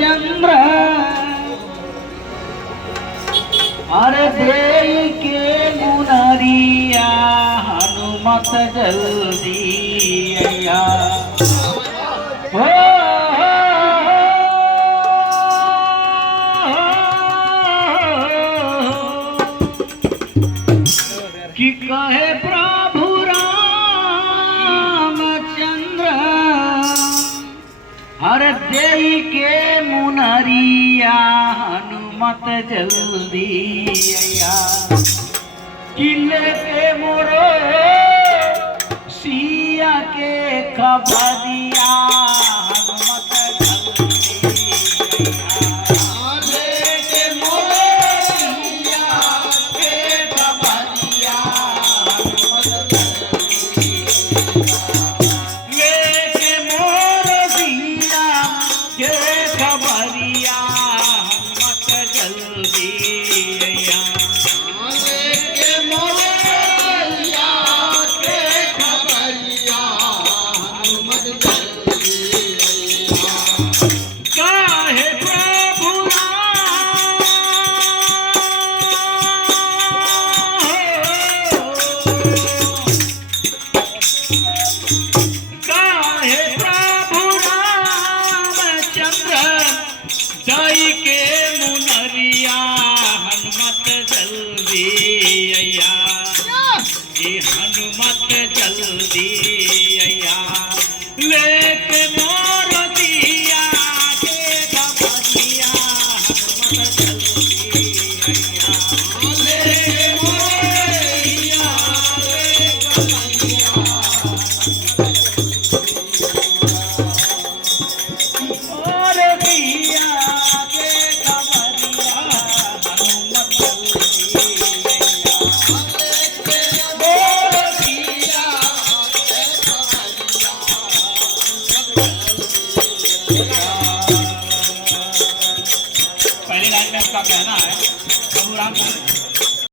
रामचंद्र अरे देई के मुनरिया हनुमत जल्दी आया हो कि कहे प्रभु रामचंद्र हर देई के मुनरिया हनुमत जल्दी आया किले के मोरो सिया के खबरिया हनुमत दाई के मुनरिया हनुमत जल्दी आया ये हनुमत जल्दी आया लेके मोर दिया के खबरिया हनुमत जल्दी आया लेके मोर दिया के खबरिया और दिया पहली लाइन में इसका कहना है प्रभु रामचंद्र